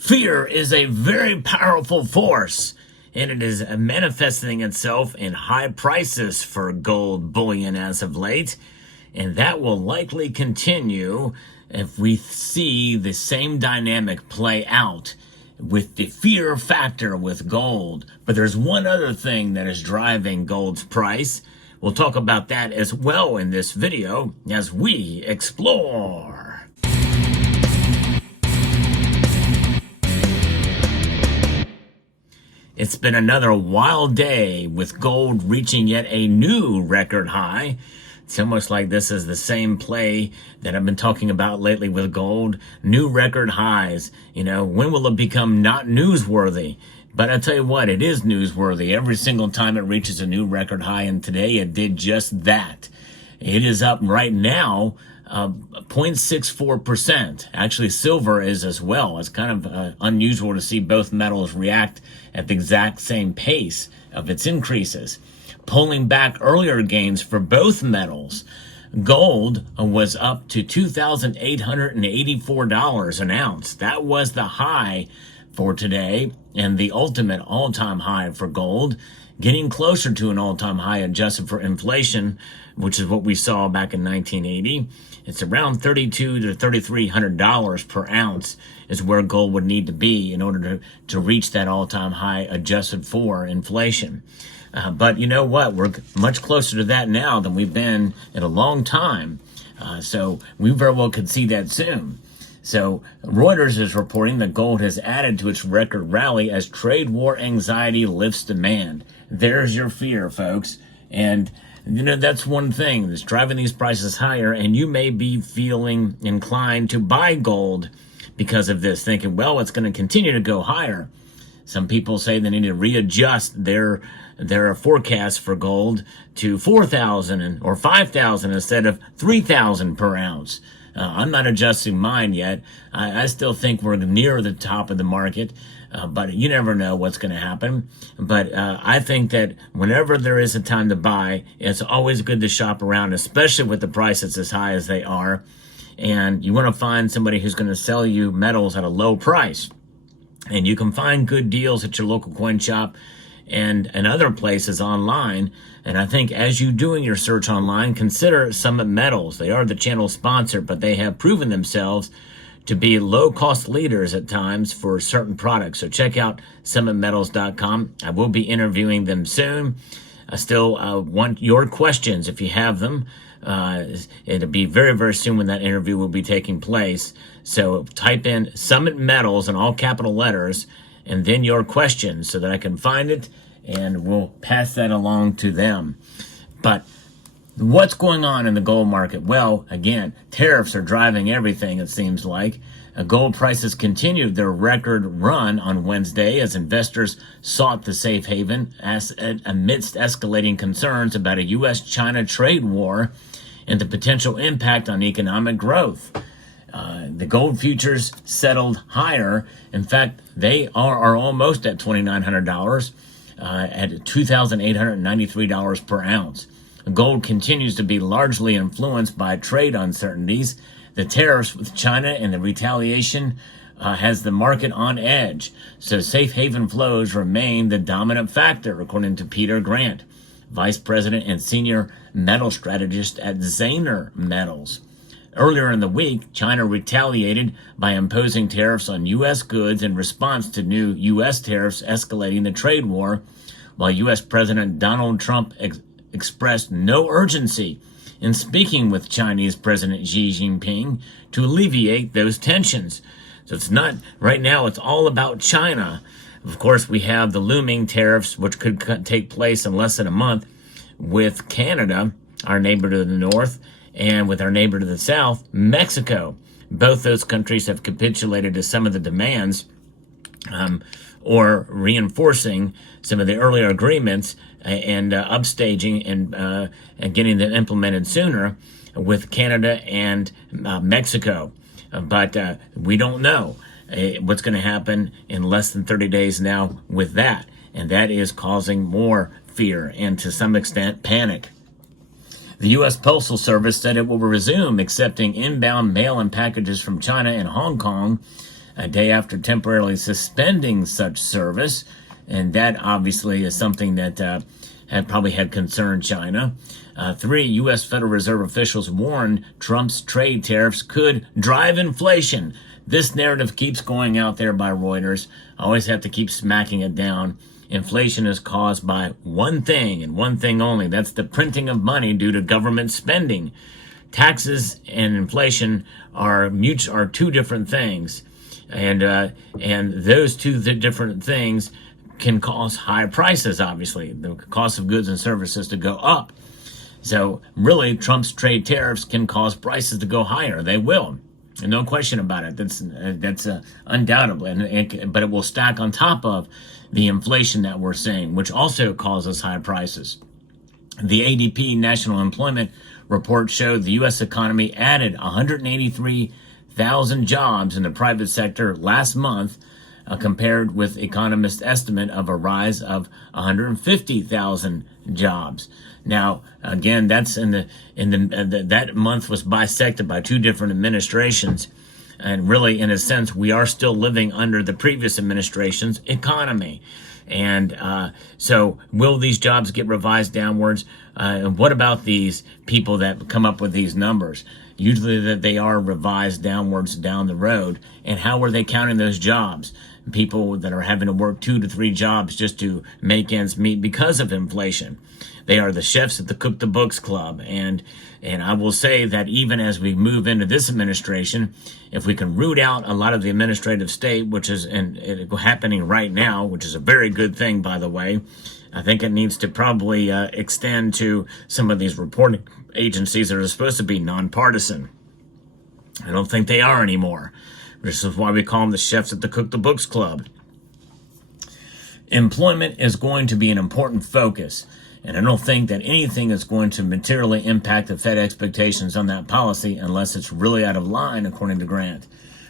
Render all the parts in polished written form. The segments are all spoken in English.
Fear is a very powerful force, and it is manifesting itself in high prices for gold bullion as of late, and that will likely continue if we see the same dynamic play out with the fear factor with gold. But there's one other thing that is driving gold's price. We'll talk about that as well in this video as we explore. It's been another wild day with gold reaching yet a new record high. It's almost like this is the same play that I've been talking about lately with gold. New record highs. You know, when will it become not newsworthy? But I tell you what, it is newsworthy every single time it reaches a new record high, and today it did just that. It is up right now 0.64%. Actually, silver is as well. It's kind of unusual to see both metals react at the exact same pace of its increases. Pulling back earlier gains for both metals, gold was up to $2,884 an ounce. That was the high for today and the ultimate all-time high for gold, getting closer to an all-time high adjusted for inflation, which is what we saw back in 1980. It's around $3,200 to $3,300 per ounce is where gold would need to be in order to reach that all-time high adjusted for inflation. But you know what? We're much closer to that now than we've been in a long time. So we very well could see that soon. So Reuters is reporting that gold has added to its record rally as trade war anxiety lifts demand. There's your fear, folks. And you know, that's one thing that's driving these prices higher, and you may be feeling inclined to buy gold because of this, thinking, well, it's going to continue to go higher. Some people say they need to readjust their forecast for gold to 4,000 or 5,000 instead of 3,000 per ounce. I'm not adjusting mine yet. I still think we're near the top of the market, but you never know what's going to happen. But I think that whenever there is a time to buy, it's always good to shop around, especially with the prices as high as they are. And you want to find somebody who's going to sell you metals at a low price. And you can find good deals at your local coin shop and other places online. And I think as you doing your search online, consider Summit Metals. They are the channel sponsor, but they have proven themselves to be low-cost leaders at times for certain products. So check out summitmetals.com. I will be interviewing them soon. I still want your questions if you have them. It'll be very, very soon when that interview will be taking place. So type in Summit Metals in all capital letters and then your questions so that I can find it and we'll pass that along to them. But what's going on in the gold market? Well, again, tariffs are driving everything, it seems like. Gold prices continued their record run on Wednesday as investors sought the safe haven amidst escalating concerns about a U.S.-China trade war and the potential impact on economic growth. The gold futures settled higher. In fact, they are almost at $2,900 at $2,893 per ounce. Gold continues to be largely influenced by trade uncertainties. The tariffs with China and the retaliation has the market on edge. So safe haven flows remain the dominant factor, according to Peter Grant, Vice President and Senior Metal Strategist at Zaner Metals. Earlier in the week, China retaliated by imposing tariffs on U.S. goods in response to new U.S. tariffs escalating the trade war, while U.S. President Donald Trump expressed no urgency in speaking with Chinese President Xi Jinping to alleviate those tensions. So it's not, right now, it's all about China. Of course, we have the looming tariffs, which could take place in less than a month with Canada, our neighbor to the north, and with our neighbor to the south, Mexico. Both those countries have capitulated to some of the demands or reinforcing some of the earlier agreements and upstaging and getting them implemented sooner with Canada and Mexico. But we don't know what's going to happen in less than 30 days now with that. And that is causing more fear and to some extent panic. The U.S. Postal Service said it will resume accepting inbound mail and packages from China and Hong Kong a day after temporarily suspending such service. And that obviously is something that had probably had concerned China. 3, U.S. Federal Reserve officials warned Trump's trade tariffs could drive inflation. This narrative keeps going out there by Reuters. I always have to keep smacking it down. Inflation is caused by one thing and one thing only. That's the printing of money due to government spending. Taxes and inflation are two different things, and those two different things can cause high prices. Obviously, the cost of goods and services to go up. So really, Trump's trade tariffs can cause prices to go higher. They will, and no question about it. That's undoubtedly, but it will stack on top of the inflation that we're seeing, which also causes high prices. The ADP National Employment Report showed the U.S. economy added 183,000 jobs in the private sector last month, compared with economists' estimate of a rise of 150,000 jobs. Now, again, that's that month was bisected by two different administrations. And really, in a sense, we are still living under the previous administration's economy. And so will these jobs get revised downwards? And what about these people that come up with these numbers? Usually that they are revised downwards down the road. And how are they counting those jobs? People that are having to work 2 to 3 jobs just to make ends meet because of inflation. They are the chefs at the Cook the Books Club. And I will say that even as we move into this administration, if we can root out a lot of the administrative state, which is happening right now, which is a very good thing, by the way, I think it needs to probably extend to some of these reporting agencies that are supposed to be nonpartisan. I don't think they are anymore. This is why we call them the chefs at the Cook the Books Club. Employment is going to be an important focus, and I don't think that anything is going to materially impact the Fed expectations on that policy unless it's really out of line, according to Grant.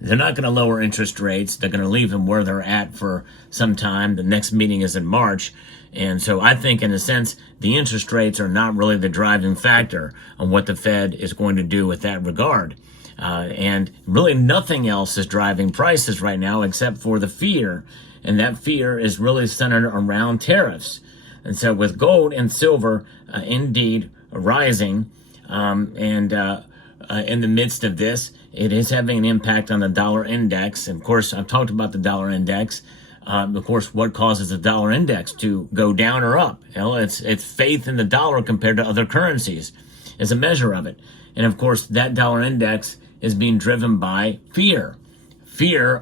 They're not going to lower interest rates. They're going to leave them where they're at for some time. The next meeting is in March. And so I think, in a sense, the interest rates are not really the driving factor on what the Fed is going to do with that regard. And really nothing else is driving prices right now except for the fear. And that fear is really centered around tariffs. And so with gold and silver indeed rising, in the midst of this, it is having an impact on the dollar index. And of course, I've talked about the dollar index. Of course, what causes the dollar index to go down or up? Well, it's faith in the dollar compared to other currencies is a measure of it. And of course, that dollar index is being driven by fear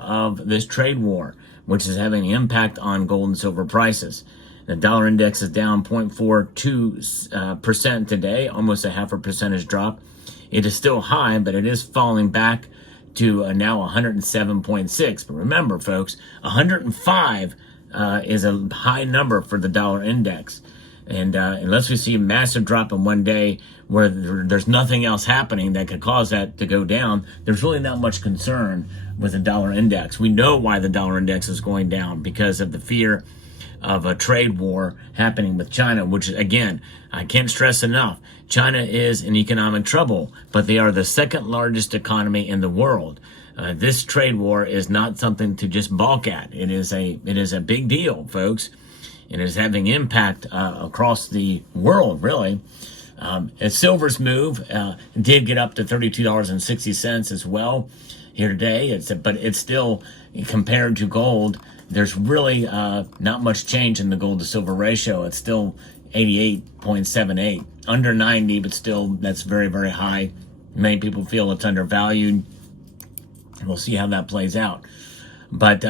of this trade war, which is having an impact on gold and silver prices. The dollar index is down 0.42% today, almost a half a percentage drop. It is still high, but it is falling back to now 107.6. But remember, folks, 105 is a high number for the dollar index. And unless we see a massive drop in one day where there's nothing else happening that could cause that to go down, there's really not much concern with the dollar index. We know why the dollar index is going down, because of the fear of a trade war happening with China, which, again, I can't stress enough. China is in economic trouble, but they are the second largest economy in the world. This trade war is not something to just balk at. It is a big deal, folks. It is having impact across the world, really. As silver's move did get up to $32.60 as well here today. But it's still, compared to gold, there's really not much change in the gold to silver ratio. It's still 88.78, under 90, but still that's very, very high. Many people feel it's undervalued. We'll see how that plays out. But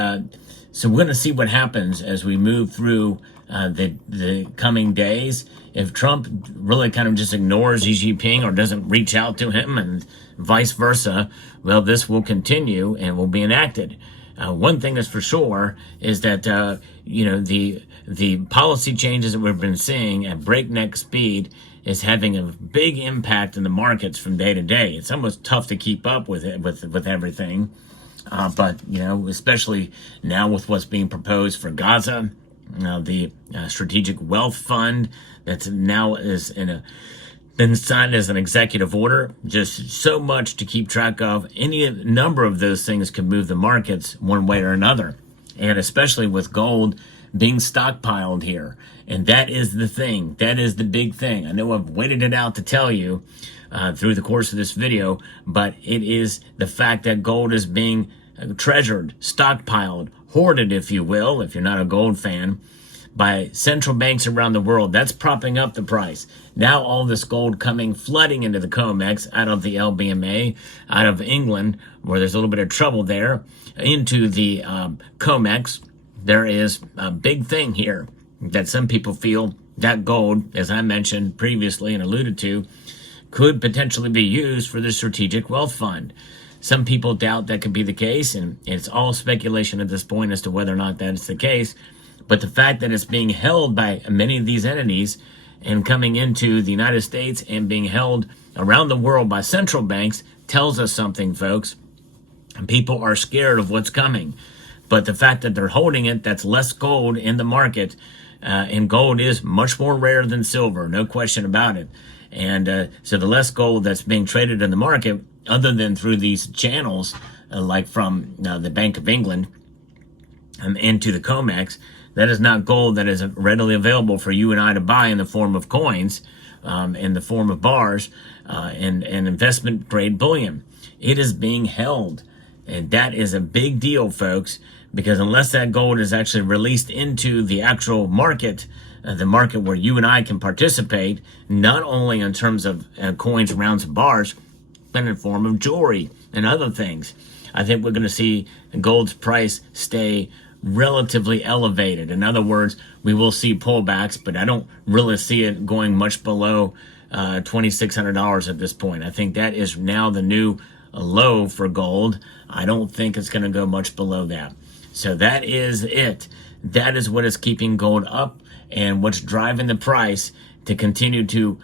so we're going to see what happens as we move through the coming days. If Trump really kind of just ignores Xi Jinping or doesn't reach out to him, and vice versa, well, this will continue and will be enacted. One thing that's for sure is that the policy changes that we've been seeing at breakneck speed is having a big impact in the markets from day to day. It's almost tough to keep up with it, with everything. But especially now with what's being proposed for Gaza, the Strategic Wealth Fund that's now is been signed as an executive order. Just so much to keep track of. Any number of those things could move the markets one way or another. And especially with gold being stockpiled here. And that is the thing. That is the big thing. I know I've waited it out to tell you through the course of this video, but it is the fact that gold is being treasured, stockpiled, hoarded, if you will, if you're not a gold fan, by central banks around the world. That's propping up the price. Now all this gold coming, flooding into the COMEX out of the LBMA, out of England, where there's a little bit of trouble there, into the COMEX. There is a big thing here that some people feel that gold, as I mentioned previously and alluded to, could potentially be used for the Strategic Wealth Fund. Some people doubt that could be the case, and it's all speculation at this point as to whether or not that is the case. But the fact that it's being held by many of these entities and coming into the United States and being held around the world by central banks tells us something, folks. And people are scared of what's coming. But the fact that they're holding it, that's less gold in the market. And gold is much more rare than silver, no question about it. And so the less gold that's being traded in the market, other than through these channels, like from the Bank of England into the COMEX, that is not gold that is readily available for you and I to buy in the form of coins, in the form of bars, and investment grade bullion. It is being held. And that is a big deal, folks, because unless that gold is actually released into the actual market, the market where you and I can participate, not only in terms of coins, rounds, and bars, but in the form of jewelry and other things, I think we're going to see gold's price stay relatively elevated. In other words, we will see pullbacks, but I don't really see it going much below $2,600 at this point. I think that is now the new low for gold. I don't think it's going to go much below that. So that is it. That is what is keeping gold up and what's driving the price to continue to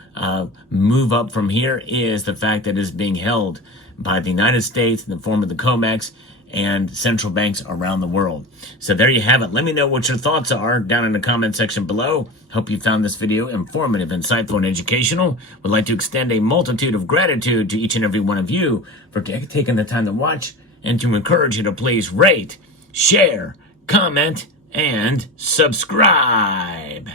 move up from here is the fact that it is being held by the United States in the form of the COMEX and central banks around the world. So there you have it. Let me know what your thoughts are down in the comment section below. Hope you found this video informative, insightful, and educational. Would like to extend a multitude of gratitude to each and every one of you for taking the time to watch, and to encourage you to please rate, share, comment, and subscribe.